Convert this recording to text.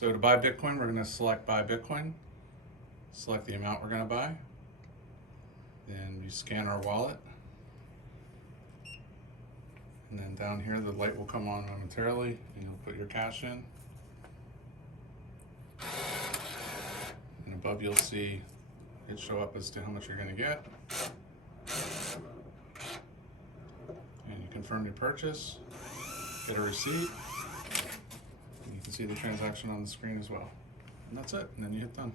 So to buy Bitcoin, we're going to select buy Bitcoin, select the amount we're going to buy, then you scan our wallet, and then down here the light will come on momentarily and you'll put your cash in, and above you'll see it show up as to how much you're going to get, and you confirm your purchase, get a receipt, and you can see the transaction on the screen as well. And that's it, and then you hit done.